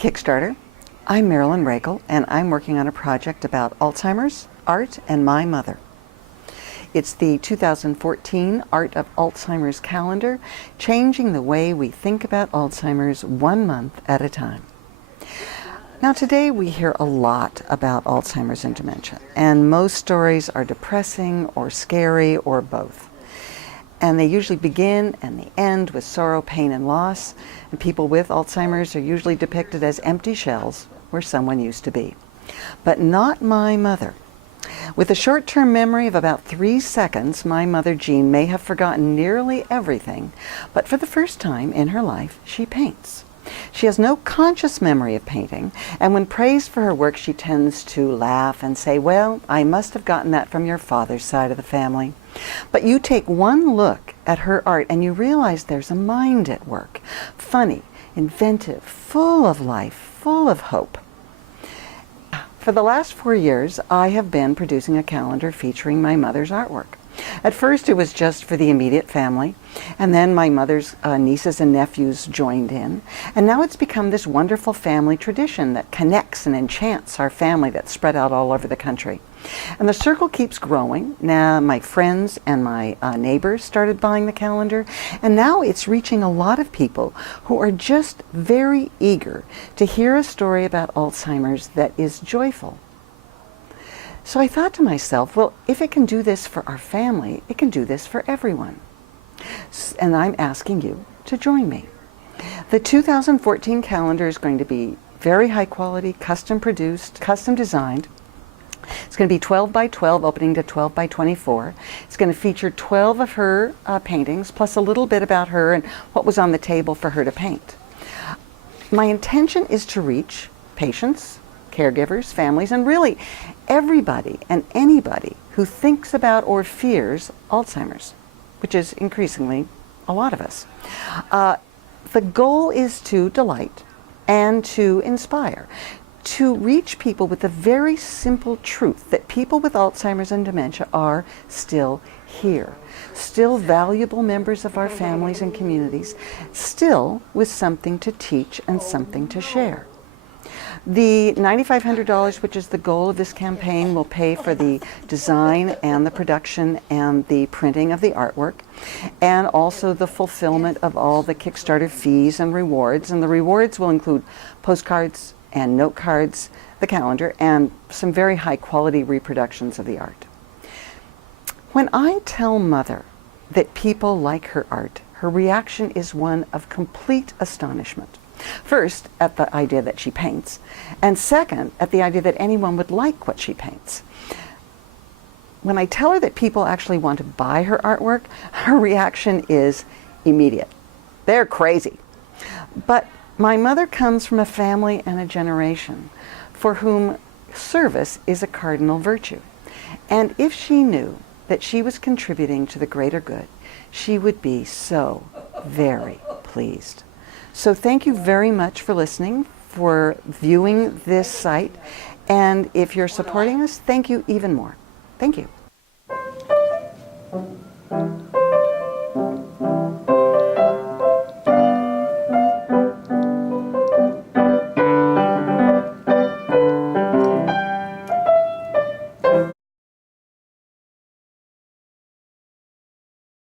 Kickstarter. I'm Marilyn Rakel, and I'm working on a project about Alzheimer's, art, and my mother. It's the 2014 Art of Alzheimer's calendar, changing the way we think about Alzheimer's 1 month at a time. Now today we hear a lot about Alzheimer's and dementia, and most stories are depressing or scary or both. And they usually begin and they end with sorrow, pain, and loss. And people with Alzheimer's are usually depicted as empty shells where someone used to be. But not my mother. With a short-term memory of about 3 seconds, my mother Jean may have forgotten nearly everything, but for the first time in her life, she paints. She has no conscious memory of painting, and when praised for her work, she tends to laugh and say, "Well, I must have gotten that from your father's side of the family." But you take one look at her art and you realize there's a mind at work, funny, inventive, full of life, full of hope. For the last 4 years, I have been producing a calendar featuring my mother's artwork. At first it was just for the immediate family, and then my mother's nieces and nephews joined in, and now it's become this wonderful family tradition that connects and enchants our family that's spread out all over the country. And the circle keeps growing. Now my friends and my neighbors started buying the calendar, and now it's reaching a lot of people who are just very eager to hear a story about Alzheimer's that is joyful. So I thought to myself, well, if it can do this for our family, it can do this for everyone. And I'm asking you to join me. The 2014 calendar is going to be very high quality, custom produced, custom designed. It's going to be 12 by 12, opening to 12 by 24. It's going to feature 12 of her paintings, plus a little bit about her and what was on the table for her to paint. My intention is to reach patients, caregivers, families, and really everybody and anybody who thinks about or fears Alzheimer's, which is increasingly a lot of us. The goal is to delight and to inspire, to reach people with the very simple truth that people with Alzheimer's and dementia are still here, still valuable members of our families and communities, still with something to teach and something to share. The $9,500, which is the goal of this campaign, will pay for the design and the production and the printing of the artwork, and also the fulfillment of all the Kickstarter fees and rewards. And the rewards will include postcards and note cards, the calendar, and some very high quality reproductions of the art. When I tell Mother that people like her art, her reaction is one of complete astonishment. First, at the idea that she paints, and second, at the idea that anyone would like what she paints. When I tell her that people actually want to buy her artwork, her reaction is immediate. They're crazy. But my mother comes from a family and a generation for whom service is a cardinal virtue. And if she knew that she was contributing to the greater good, she would be so very pleased. So thank you very much for listening, for viewing this site, and if you're supporting us, thank you even more. Thank you.